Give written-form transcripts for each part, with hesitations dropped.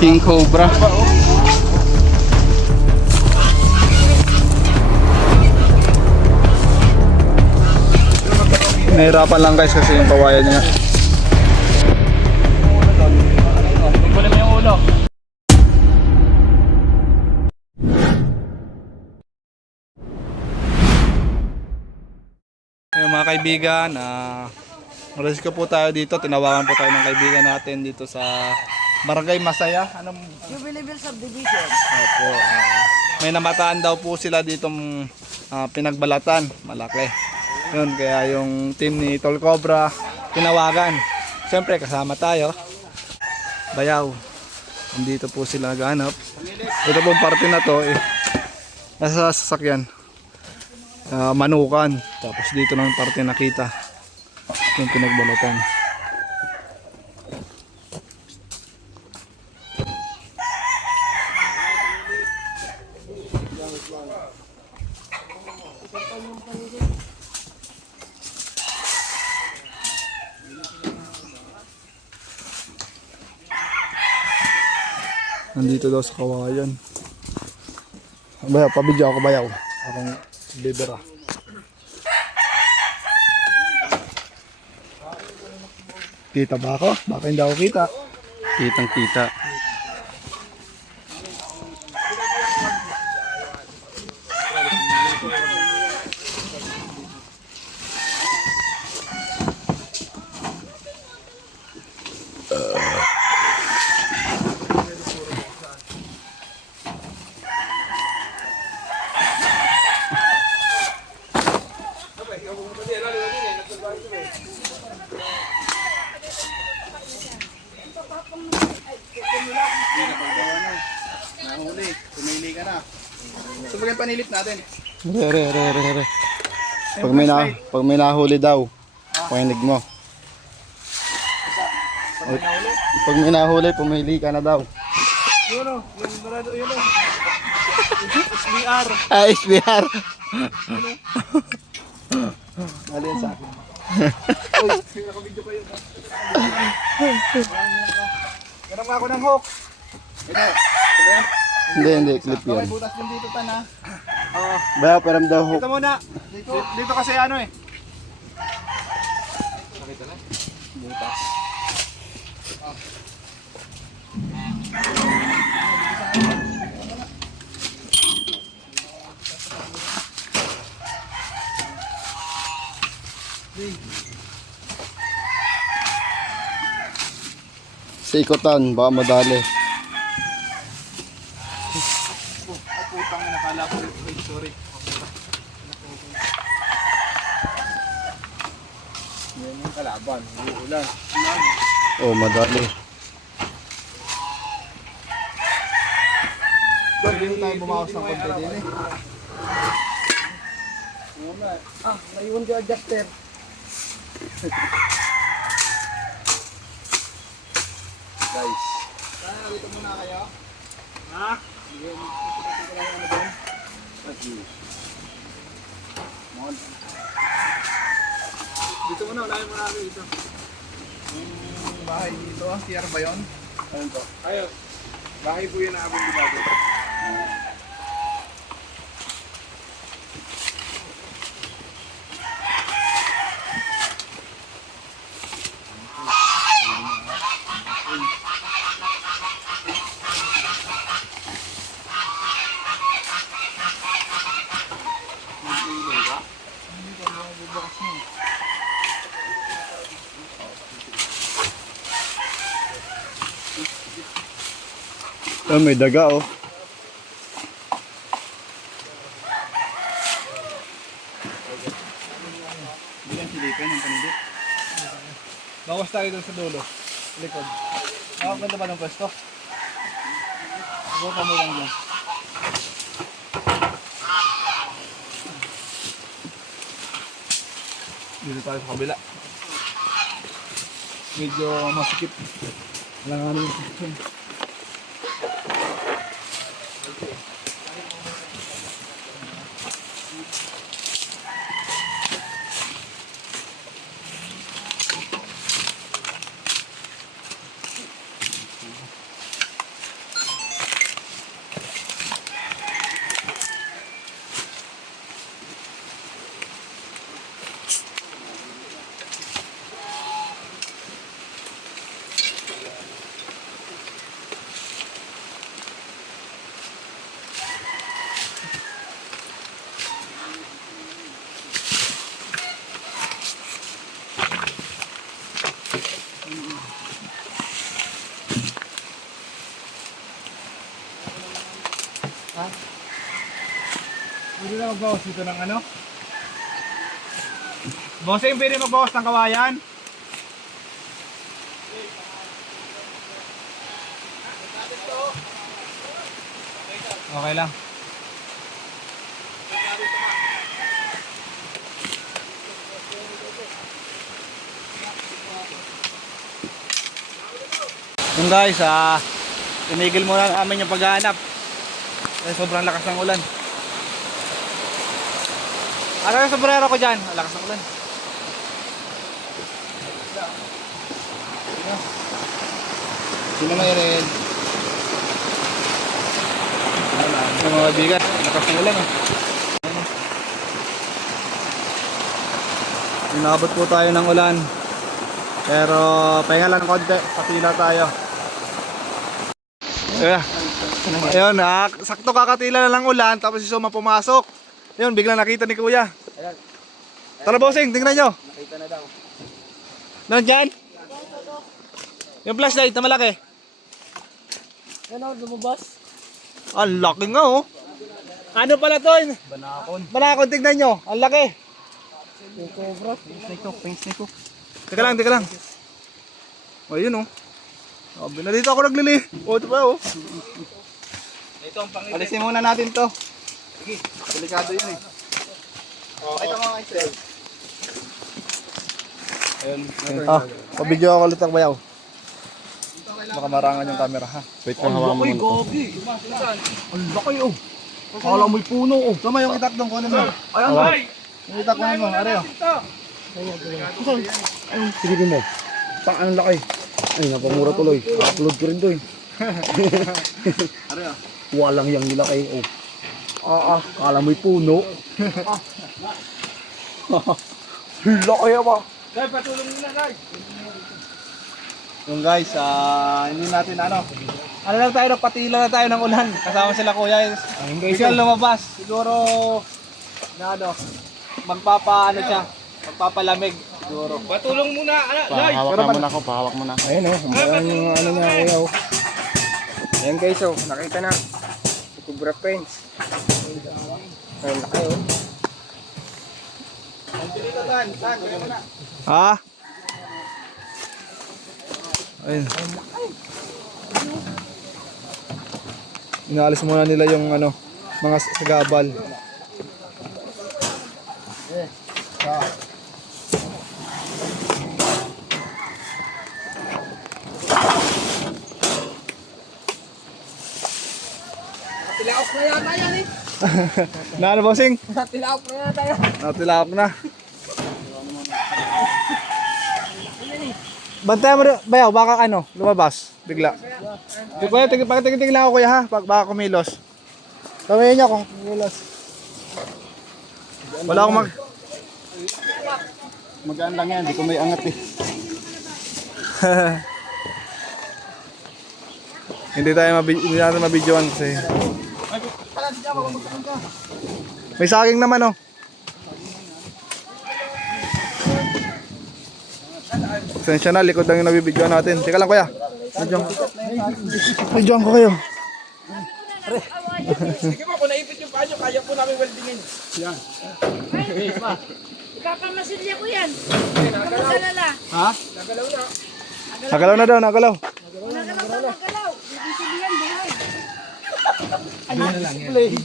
King Cobra. Nahirapan lang guys kasi yung kawayan niya. Kunin mo yung ulo. Yung mga kaibigan, rescue po tayo dito. Tinawagan po tayo ng kaibigan natin dito sa Barangay Masaya. Anong Jubilable Subdivision. Opo, may namataan daw po sila ditong pinagbalatan, malaki. Yun, kaya yung team ni Tol Cobra tinawagan. Siyempre kasama tayo. Bayaw. Nandito po sila naghanap. Ito pong parte na to nasa sasakyan. Manukan. Tapos dito ng parte nakita yung pinagbalatan. Nandito daw sa kawayan. Bayaw, pabidyo ako bayaw. Akong bibira. Kita ba ako? Baka hindi ako kita. Kitang kita. Nahuli, pumili ka na. So bagay panilip natin. Re. Pag may nahuli daw, pakinig mo. Pag may nahuli, pumili ka na daw. Yun o, yung barado, yun o. SBR. SBR. Mali yan sa akin. Uy, nakabidyo kayo. Ganun nga ako ng hook. Ito, ito yan. Hindi, clip Okay, yan. butas din dito tan ha. Bayaw, param daw hook. Ito muna. Dito kasi ano eh. Nakita na? Butas. Sa ikutan, baka madali. Ay putang ina, nakala ko. Ay, sorry. Yan yung kalaban. Uulan. Oh, madali. Doon din tayo bumawas ng konti din eh. Naiwan ko adjuster. Guys. Kaya dito muna kayo. Ha? Dito muna, unahin muna kayo dito. Yung bahay dito, CR ba yun? Ayun to. Ayun. Bahay po yun na abong dito. Oh, may daga oh. Bilang silipin yung panidip. Bawas tayo doon sa dulo. Likod. Ganda ba ng pwesto? Subukan mo lang dyan. Dito tayo sa kabila. Medyo masikip. Wala nga naman yung position. Pwede na magbawas dito ng ano? Bossing, pwede magbawas ng kawayan? Okay lang. Yun guys, tinigil muna namin yung paghahanap. Sobrang lakas ng ulan. Ano yung sombrero ko dyan? Lakas ng ulan. Sino may red? Yung mga bigat, lakas ng ulan. Inabot po tayo ng ulan. Pero pahinga lang ng konti, patila tayo. Ayun, sakto kakatila na ng ulan, tapos si Soma pumasok. Ayun, biglang nakita ni Kuya. Tara bossing, tingnan nyo. Nakita na daw. Nandyan? Yung flashlight na malaki. Yan o, lumabas. Ang laki nga oh. Ano pala to? Banakon. Banakon, tingnan nyo. Ang laki. Yung cobra. Pink snake ko. Teka lang. O yun oh. Sabi na dito ako naglili. O ito pa oh. Ito ang pangit. Alisin muna natin to. Sige. Delikado yun eh. Pakita mo nga ito. Ayun. Pabidyo ako ulit ang bayaw. Baka marangan yung camera ha. Wait lang, hawakan mo muna. Gogi. Ang laki oh. Akala mo'y puno oh. Tama yung itak doon, kunin mo. Ayan Hawak. ay. Yung itak kunin mo, areo. Sige mo. Ang laki. Ay, napamura tuloy. Upload ko rin to eh. Areo. Walang yang nila kayo. Oh. Kala mo'y puno. Laki ba? Guys, patulong nila guys. Yung guys, hindi natin ano lang tayo, nagpatila na tayo ng ulan. Kasama sila Kuya. Biglang lumabas. Siguro, na ano, magpapalamig. Siguro. Patulong muna. Guys. Pahawak muna ako, pahawak muna. Ayun oh, ayan yung ano niya, Kuya oh. Ayan guys oh, nakita na. Cobra Prince. Ayan laki oh. Ha? Ayun. Inaalis muna nila yung ano, mga sagabal. Tilaok na yata yan eh. Na ano bossing? Tilaok na yata yan. Natilak na. Bantay mo rin, bayaw, baka ano, lumabas, bigla. Kuya, tingin lang ako kuya ha, baka kumilos. Tamayin niyo kung kumilos. Wala akong Magaan lang yan, di ko may angat eh. Hindi natin mabidyoan kasi. May saging naman oh. Pasensya na, likod lang yung nabibidyoan natin. Teka lang kuya. Bidyoan ko kayo. Sige po, kung naipit yung paa nyo, kaya po namin weldingin. Yan. Ikakamasilya ko yan. Kamusalala. Ha? Nagalaw na. Nagalaw na daw, nagalaw. Nagalaw. Bibisilihan buhay.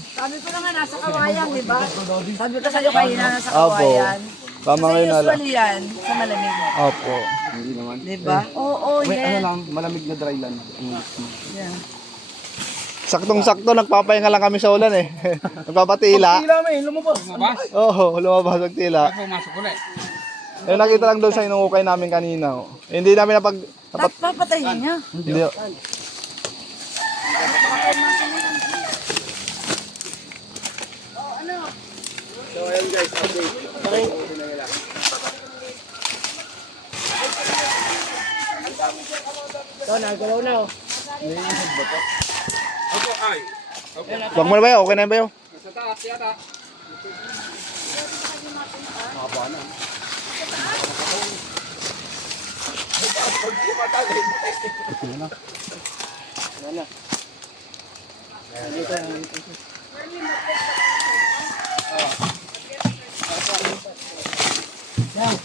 Sabi ko naman nasa kawayan, di ba? Sabi ko sa'yo kayo na nasa kawayan. Tama Kasi ngayon ala. usually yan sa malamig. Opo. Di ba? Oo, yes. Malamig na dry land. Yeah. Saktong-sakto, nagpapahinga lang kami sa ulan eh. Nagpapatila. Tila may lumabas. Lumabas? Oo, lumabas ang tila. Pumasok ulit. Eh, nakita lang doon sa inuukay namin kanina. Oh. Hindi namin Tapos papatayin niya. Hindi. So ayun guys, update. Ito, nagalaw na oh. Opo, ay. Wag mo na ba yun? Okay na ba yun? Sa taas, yata. Mababa na. Yan.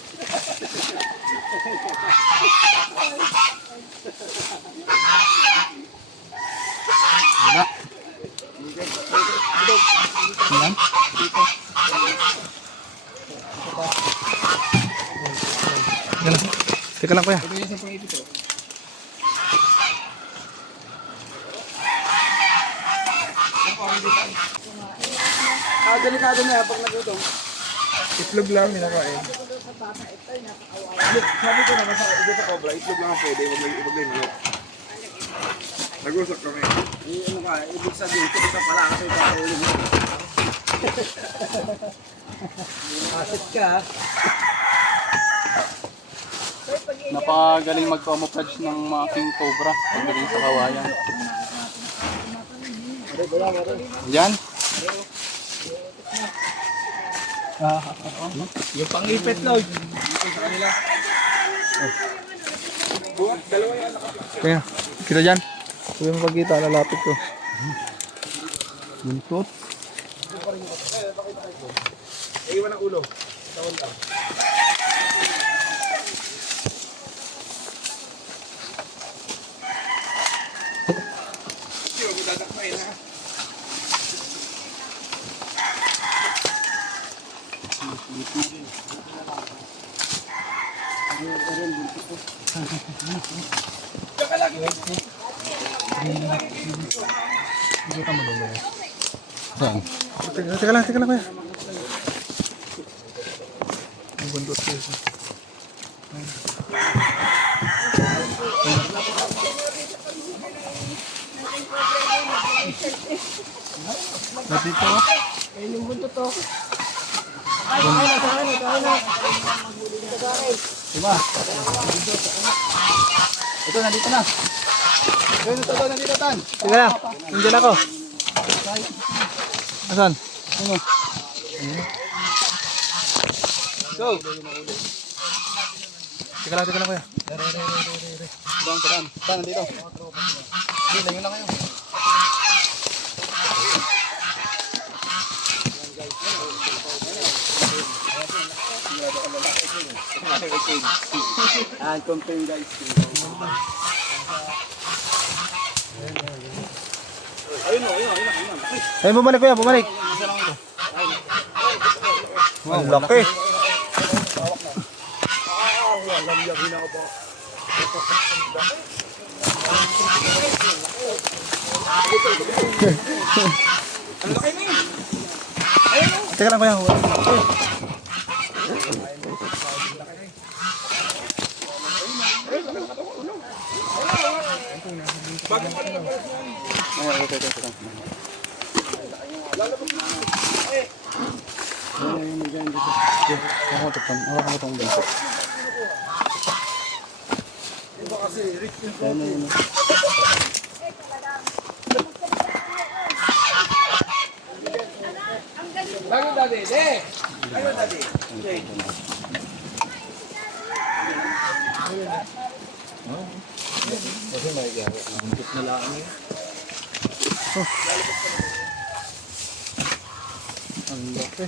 Teka lang kuya. Delikado na pag nagutom. Itlog lang, minakain. Sabi ko naman sa cobra, itlog lang ang pwede, wag lang manok. Nag-usap kami. Ano ka, ibig sabihin, ito ka pala kasi ipapaulo mo. Asit ka. Napagaling mag-camouflage ng mga king cobra. Pagdating sa kawayan. Yan. Yung pangipit, Lord. Kaya, kita dyan. Sabi mo pagkita, lalapit ko. Buntot. Iwan ang ulo. Saan? Teka lang kuya. Ang buntot ko. Dito. Diba? Ito, nandito na. Ito, nandito, Tan. Teka lang, nandiyan ako. Asan? Ano? Go! Teka lang kuya. Daan. Tan, nandito. Hindi, layo na kayo. Confirm guys. Ayun, bumalik kuya, bumalik. Ang laki. Teka lang kuya. Bago dati, Ang laki.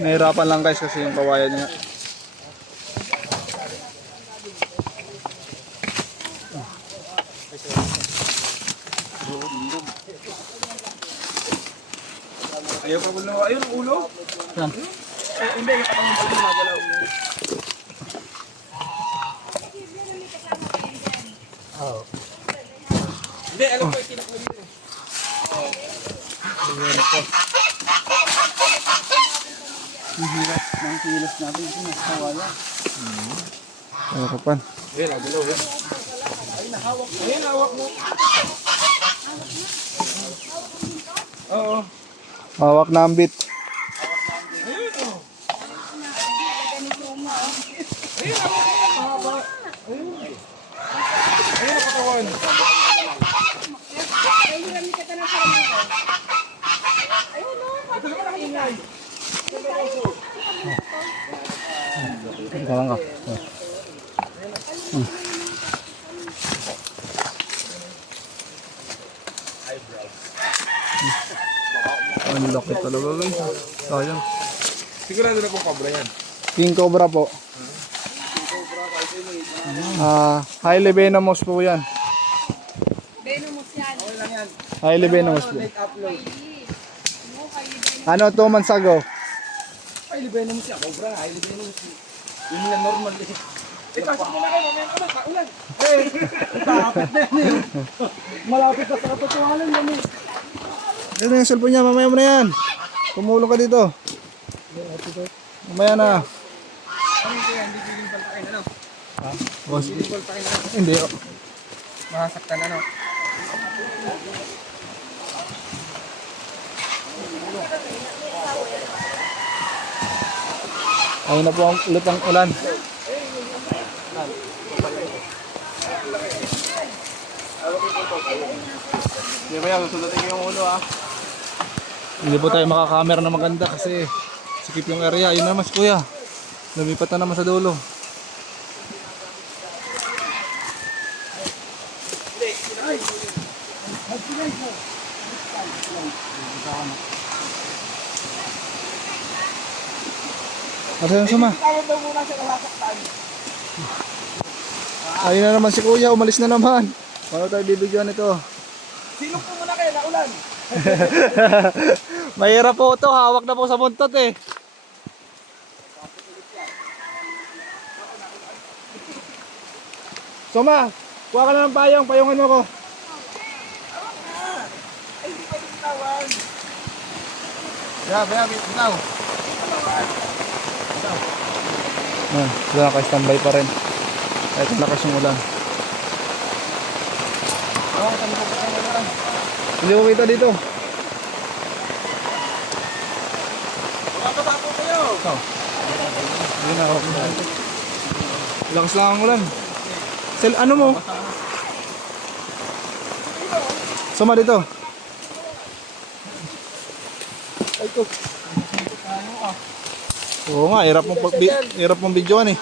Nahirapan lang guys kasi yung kawayan niya. Ayaw pa ulo. Ayun, ulo. Saan? Hindi, yung katang pala gumagalaw. Hindi, alam ko itinaklan mo. Ang hirap ng kilos natin ito na kawayan. Harapan. Ayun, nagalaw yan. Ayun, hawak mo. Oo. Hawak na ang bit. Ayun, nakatawan. Galang ka. Ang laki talaga guys. Sayang. Sigurado na pong cobra yan. King Cobra po. Highly venomous po yan. Venomous yan. Highly venomous po. Ano 2 months ago? Ay, libeno mo siya. Cobra, ay, libeno mo siya. Yun na normal eh. Pasok mo na kayo, mamaya ka na, paulan. Malapit na yan eh. Malapit na sa katotohanan yan eh. Ito yung cellphone niya, mamaya mo na yan. Tumulong ka dito. Mamaya na. Ano ito yan, hindi pwedeng palpakin, ano? Boss. Hindi palpakin, ano? Hindi. Mahasaktan, ano? Ayun na po ang ulit ang ulan. Hindi ba yan, susundatin yung ulo ah. Hindi po tayo makakamera na maganda kasi sikip yung area. Ayun naman si kuya. Lumipat na naman sa dulo. Ano yung suma? Ayun na naman si kuya, umalis na naman. Paano tayo bibigyan nito? Silong po muna kayo, naulan. Mahirap po ito, hawak na po sa buntot eh. Suma, kuha ka na ng payong, payungan mo ko. Bitaw. Wala naka-standby pa rin. Ito lakas yung ulan. Hindi ko kita dito. Hindi na ako. Lakas lang ang ulan. Ano mo? Suma dito. Oo nga, hirap mong videoan eh.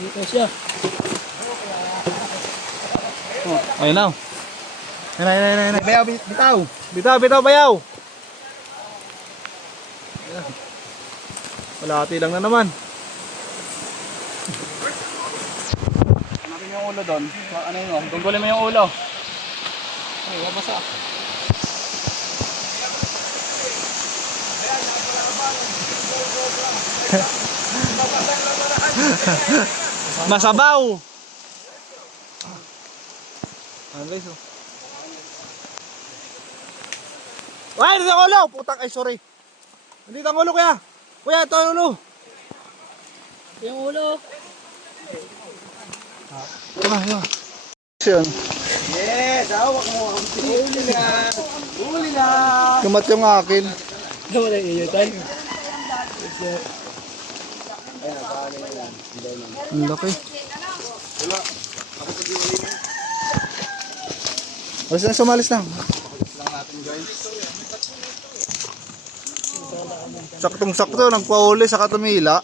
Dito siya. Ayun na. Ayun na. Bayaw, bitaw. Bitaw, bayaw. Malati lang na naman. Hanapin mo yung ulo doon. Ano yun? Tunggulin mo yung ulo. Ay, wabasa. Masabaw. Ano guys? Ay, dito ang ulo. Putang, ay sorry. Dito ang ulo kuya. Kuya, ito ang ulo. Yung ulo. Tama. Yun. Yes, hawak mo. Huli na. Huli na. Kumat yung akin. Wala yung tayo. Ang laki. Alis na, sumalis na. Saktong-sakto, nagpahuli sa katumila.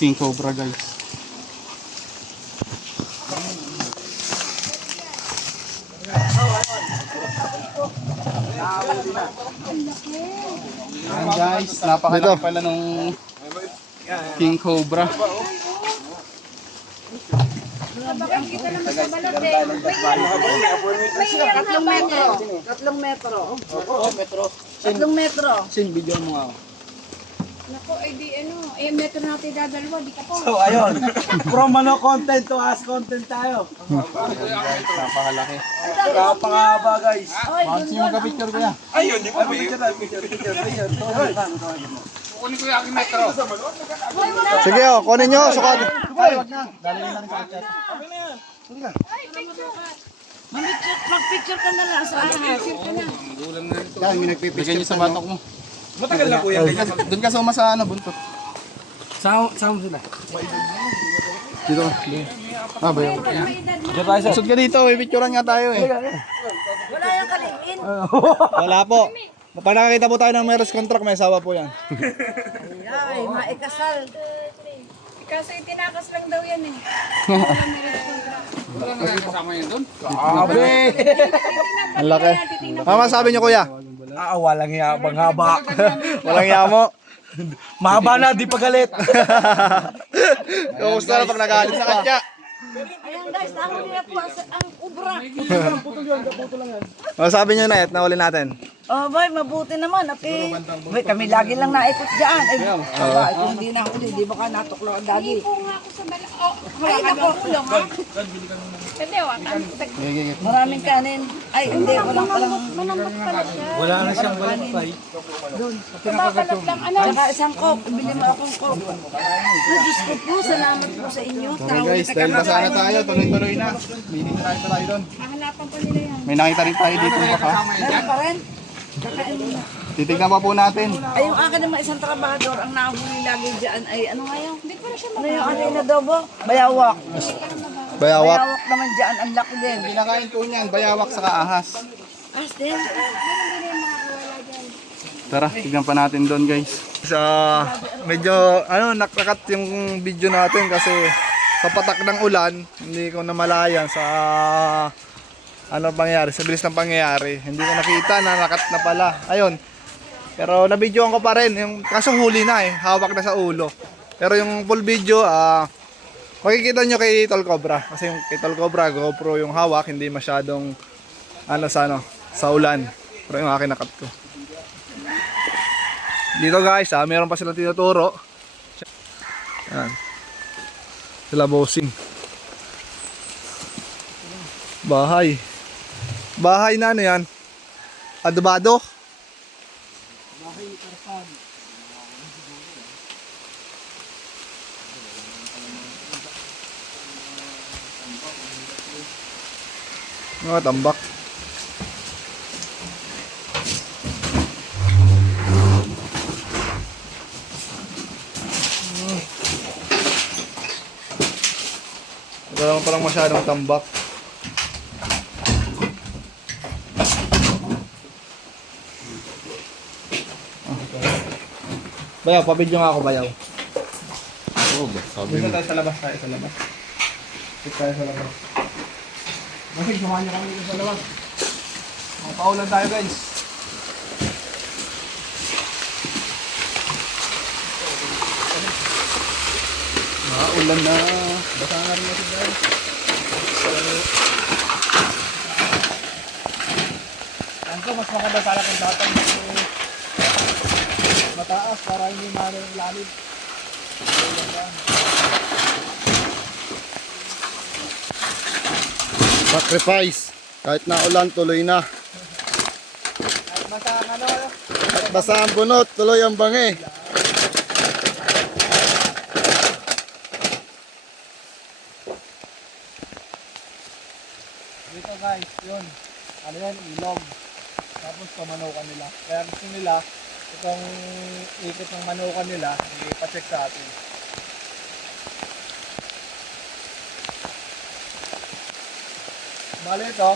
King Cobra guys. Ayan guys, napakalaki Dito. pala nung King Cobra. Tatlong metro. Tatlong metro. Tatlong metro. Sin, video mo nga. Naku, ay di ano. Eh, metro natin dadalawa. Di ka po. So ayun, from ano content to as content tayo. Napakalaki. Napakahaba guys. Oy, Yung kapicture kuya. Ayun, di ko ba yun? Picture. Ayun. Kukunin ko yung aking metro. Sige oh, kunin nyo. Sukat. Ay, wag na. Dalawin na rin sa kachet. Mag-picture ka na lang sa ano. Picture ka na. Yan, may nagpipicture niyo sa batok mo. Matagal na po yan. Doon ka suma sa ano, buntot. Saan sila? Dito. Ah, bayaw. Isod ka dito, may picturean nga tayo eh. Wala yung kalibin. Wala po. Pag nakakita po tayo ng marriage contract, may asawa po yan. Ay, maikasal. Kaso itinakas lang daw yan eh. Ang laki. Ano masabi niyo kuya? Walang yabang haba. Walang yamo. Mahaba na, di pa galit. Kumusta na pag nagalit sa katya? Ayan guys, nahuli na po ang ubra. Masabi niyo na nahuli natin. Oh boy, mabuti naman. Okay. Boy, kami lagi lang naikot dyan. Ay, wala, ito hindi nahuli. Di ba ka natuklo ang dagi? Ipo nga ako sa bala. Oh, ay nako. Pwede o. Maraming kanin. Ay, hindi. Walang Manamot pala siya. Wala na siyang balakbay. Kumakalot lang. Ano? Tsaka isang coke. Bili mo akong coke. Oh, Diyos ko po, salamat po sa inyo. Okay guys, dahil kasana tayo, tuloy-tuloy na. Meeting na tayo doon. Mahanapan pa nila yan. May nakita rin tayo dito baka. Meron pa rin. Kakain muna. Titignan pa po natin. Ay, yung akin naman isang trabahador, ang nahuli lagi dyan ay ano nga yun? Hindi pa na siya Ano yung ano yung adobo? Bayawak. Bayawak. Bayawak naman dyan, ang laki din. Pinakain ko niyan, bayawak sa ahas. As din. Tara, tignan pa natin doon guys. Sa medyo nakakat yung video natin kasi sa patak ng ulan, hindi ko namalayan sa pangyayari, sa bilis ng pangyayari. Hindi ko nakita na nakat na pala. Ayun. Pero na-videoan ko pa rin. Yung kaso huli na hawak na sa ulo. Pero yung full video, makikita nyo kay Tol Cobra. Kasi yung kay Tol Cobra, GoPro yung hawak, hindi masyadong sa ulan. Pero yung akin nakat ko. Dito guys, meron pa silang tinuturo. Yan. Sila bossing. Bahay na ano yan? Adobado? Bahay karpan. Mga tambak. Wala naman palang masyadong tambak. Bayaw, pabidyo nga ako, bayaw. Oo, sabi mo. Dito tayo sa labas. Dito tayo sa labas. Masig, samahan niyo kami dito sa labas. Paulan tayo guys. Ulan na. Basa nga rin natin guys. Ang ko, mas maganda sana kung datang mataas para hindi mano yung lalim. Sacrifice. Kahit na ulan, tuloy na. Kahit basa ang bunot, tuloy ang bangi. Dito guys, yun. Ano yan? Ilog. Tapos pamanukan nila. Kaya gusto nila, itong ikot ng manukan nila, ipacheck sa atin. Bale ito,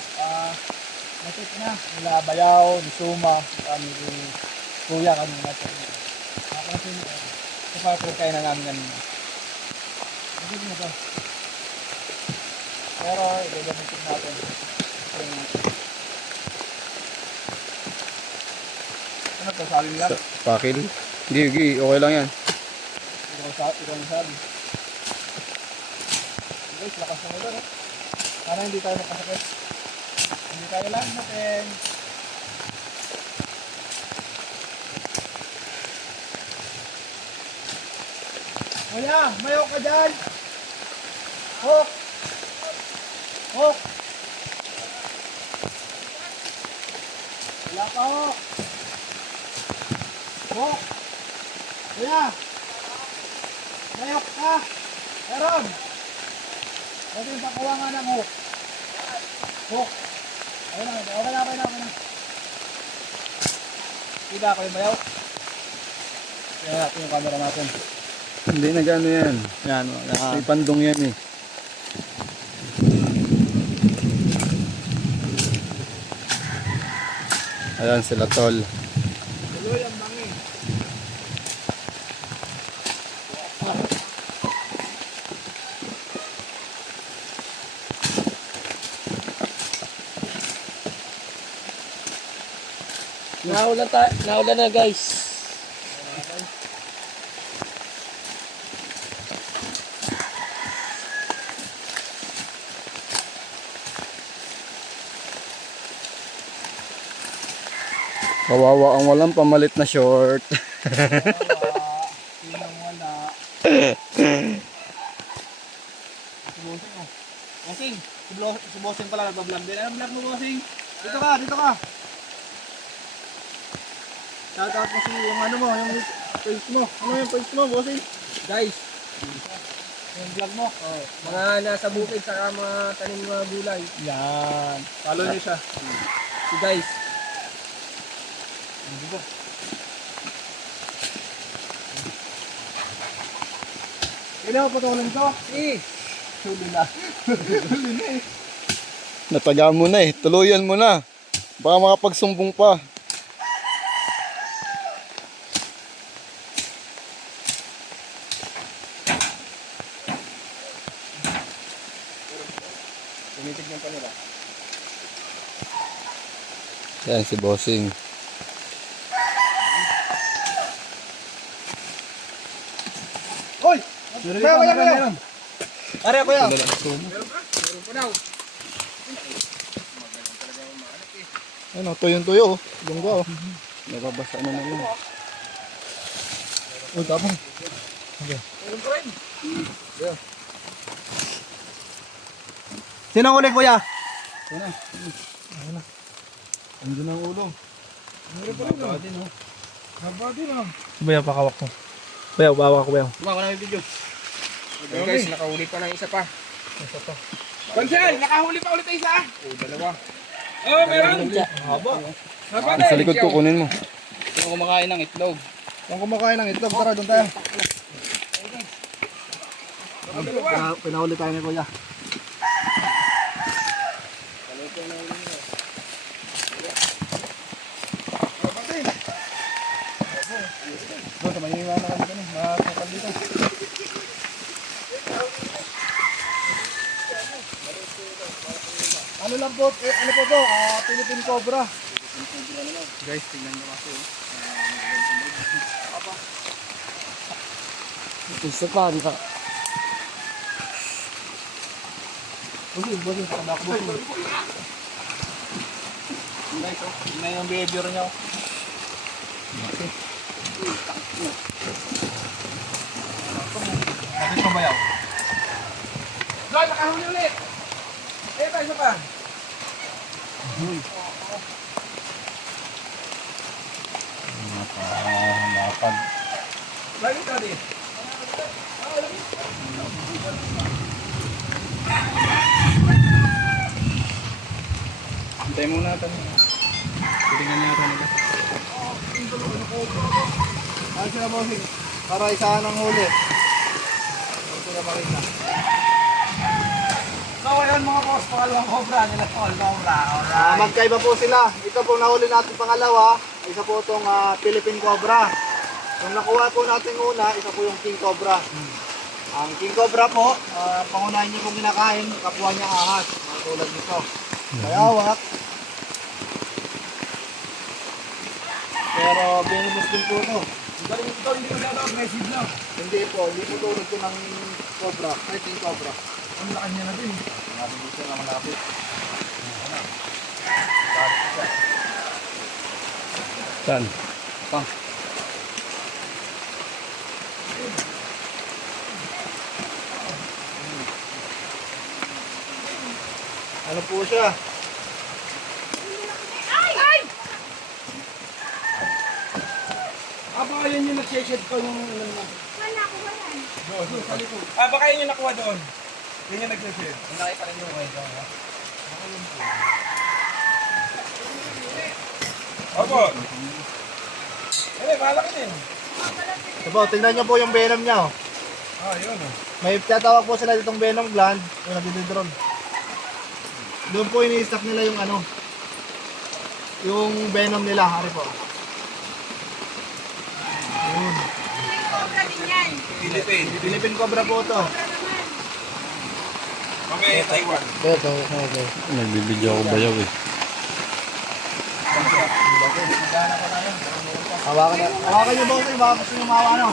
nacheck na. Nila Bayaw, ni Suma, kami ni Kuya kami nacheck na. Kasi ito pa kayo na namin kanina. Nacheck na ito. Pero i-gamitin natin. Ano to, saling lang? Pakil. Hindi, okay lang yan. Ikaw ang sabi. Guys, lakas na ito. Para hindi tayo makasakit. Hindi tayo lang natin. Kuya, mayok ka dyan! Hook! Hook! Wala ka, Hook! Hook! Kuya! Mayok ka! Meron! Pwede yung pakuha nga ng hook. Hook! Okay na. Kita ako yung bayaw. Kaya natin yung camera natin. Hindi na gano'n yan. Yan, May pandong yan eh. Ayan sila tol. Naulan na guys. Kawawa ang walang pamalit na short. Bossing, si Bossing pala nagbablog din. Anong vlog mo, Bossing? Dito ka, dito ka. Shoutout mo si yung ano mo, yung page mo. Ano yung page mo, Bossing? Guys, Yung vlog mo. mga nasa bukid saka mga tanim mga gulay. Yan. Follow niyo siya. Si guys. Kailan mo patuloy ito? Nataga mo na eh. Tuluyan mo na. Baka makapagsumbong pa. Yan si Bossing. Hoy! Kaya, kaya! Are, kuya! Ano, tuyong-tuyo oh. Lungga oh. Nababasa na naman. Uy, tapong. Sino ang uli, kuya? Andun ang ulo. Kuya, pakawak mo. Kuya, bawak ko, kuya. Tumawa na yung video. Ayun guys, nakahuli pa ng isa pa. Konsyal, nakahuli pa ulit ang isa. Dalawa. Oh, meron. Sa likod ko kunin mo. Yung kumakain ng itlog. Kung kumakain ng itlog, tara, doon tayo. Pinahuli tayo ni kuya. Doon, mahinga na kami kami. Makakal dito. Ano lang po, ano po to? Philippine Cobra. Guys, tingnan nyo kasi. Isa pa, di ba? Bossing, pakalak mo. Guys, oh. Tingnan yung behavior nyo. Bakit sumayaw? Guys, nakahuli ulit. Eh, pa, isa pa. Lapag. Lagi ka din. Hintay muna natin. Titingnan natin. Ayos sila, Bossing. Para isahan ang huli. Huwag sila makita. So, ayun mga boss, pangalawang cobra nila. Cobra, Magkaiba po sila. Ito po nahuli natin pangalawa. Isa po itong Philippine Cobra. Yung nakuha po natin una, isa po yung King Cobra. Ang King Cobra po, pangunahin niyo kung kinakain, kapwa niya ahas. Tulad nito. Mayawak. Pero binubos din po ito. Galing ito, hindi ko daw aggressive na. Hindi po tulad ko ng Cobra. Ay, King Cobra. Ang lakas niya na din. Malapit dito na malapit. Saan? Ano po siya? Baka yun yung nag-shed ko yung ano na. Wala ko, wala. Doon, sa likod. Baka yun yung nakuha doon. Yun yung nag-shed. Ang laki pa rin yung way doon. Opo. Eh, malaki din. Ito po, tingnan niyo po yung venom niya. Oh. Yun. May tatawag po sila ditong venom gland. Yung nagdidrone. Doon po ini-stack nila yung ano. Yung venom nila, hari po. Philippine Cobra po to. Nagbibidyo ako bayaw eh. Hawakan niyo boss, baka gusto niyo mawa ano.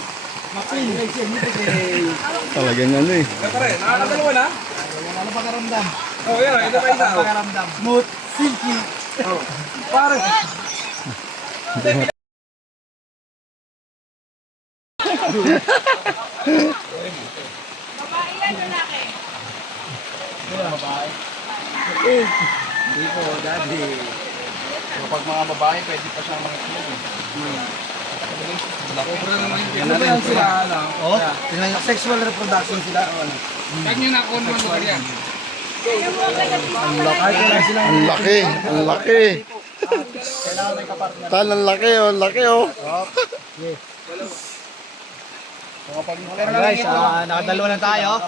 Talagang ano eh. Ano pakaramdam? Pakaramdam. Smooth, silky. Pare. Babae yan, lalaki. Hindi po, daddy. Kapag mga babae, pwede pa siyang mga itlog. Cobra naman yung ano ba yan sila? Oh? Sexual reproduction sila o ano? Pag nyo nakuha mo ba yan? Ang laki, ang laki. Tal, ang laki oh, ang laki oh. Guys, nakadalawa na tayo.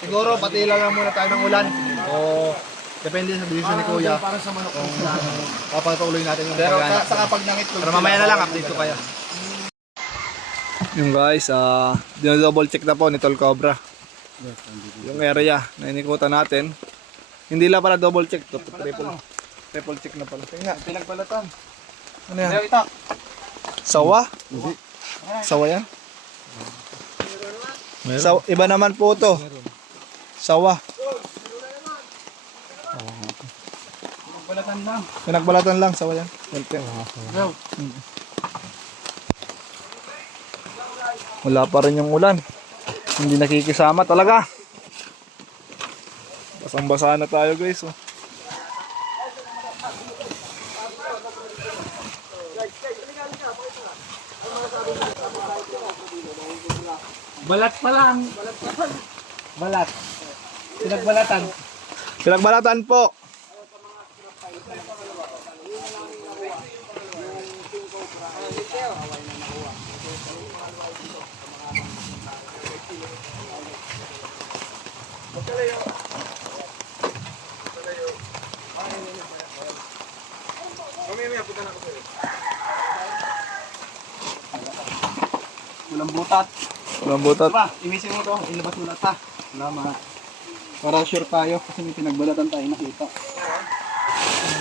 Siguro patila lang muna tayo ng ulan. O depende sa decision ni Kuya kung papatuloy natin yung pagana. Pero sa kapag nangitlog. Pero mamaya na lang, update ko kayo. Yung guys, double check na po ni Tol Cobra. Yung area na inikutan natin. Hindi lang pala double check, triple check na pala. Tingnan, pinagbalatan. Ano yan? Ito. Sawa? Sawa yan? Iba naman po to. Sawa. Balatan lang. Pinagbalatan lang, sawa yan. Wala pa rin yung ulan. Hindi nakikisama talaga. Basang-basa na tayo guys. Oh. Balat pa lang. Balat. Pinagbalatan. Pinagbalatan po. Walang butat. Walang butat. Diba? Imisin mo to. Ilabas mo na ta. Salamat. Para sure tayo kasi may pinagbalatan tayo nakita.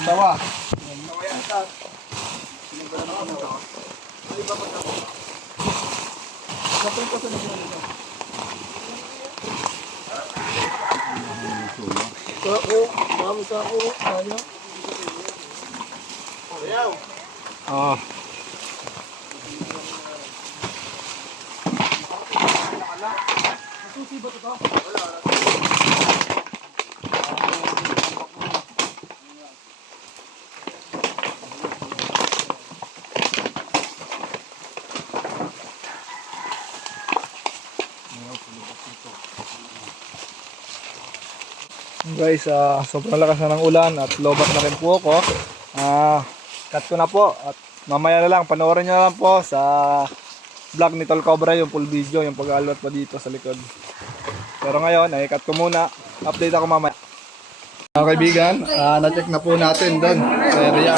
Sawa. Sawa yan ta. Pinagbalatan mo to. Ay ba pa to? Kapag ko sa nito. Sako, mami sako, kaya. Ayaw. Ah. Guys, sobrang lakas na ng ulan at lobat na rin po ako. Cut ko na po at mamaya na lang, panoorin nyo na lang po sa vlog ni Tol Cobra yung full video, yung pag-alwat pa dito sa likod. Pero ngayon, ay cut ko muna. Update ako mamaya. Mga kaibigan, na-check na po natin doon sa area.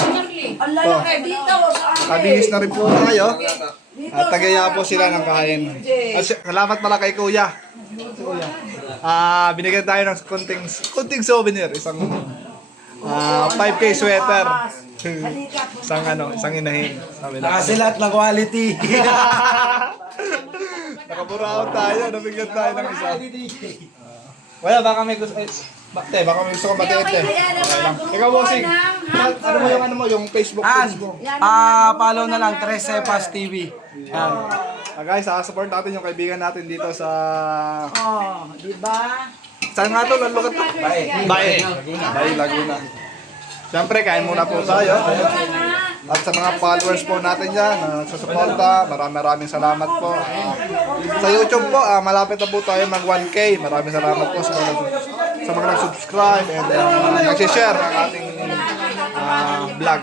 Ang lalaki dito. Kabihis na rin po tayo. At tagaya po sila ng kain. At salamat pala kay Kuya. Binigyan tayo ng kunting souvenir. Isang 5K sweater. isang inahin. Nakasilat na quality. Nakaburaot tayo. Nabigyan tayo ng isa. Wala, baka may gusto. Baka may gusto kong batete. Ikaw, bossing. Ano mo yung Facebook page mo? Follow na lang, Tres Cepas TV. Yan. Guys, support natin yung kaibigan natin dito sa... Oh, di ba? Saan nga to? Lukat to? Bae, Laguna. Siyempre, kain muna po tayo. At sa mga followers po natin dyan, sa suporta, maraming salamat po. Sa YouTube po, malapit na po tayo mag 1K. Maraming salamat po sa mga nag-subscribe and nag-share ng ating vlog.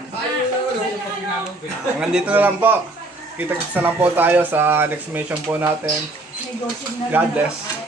Hanggang dito na lang po. Kita-kita na lang po tayo sa next mission po natin. God bless.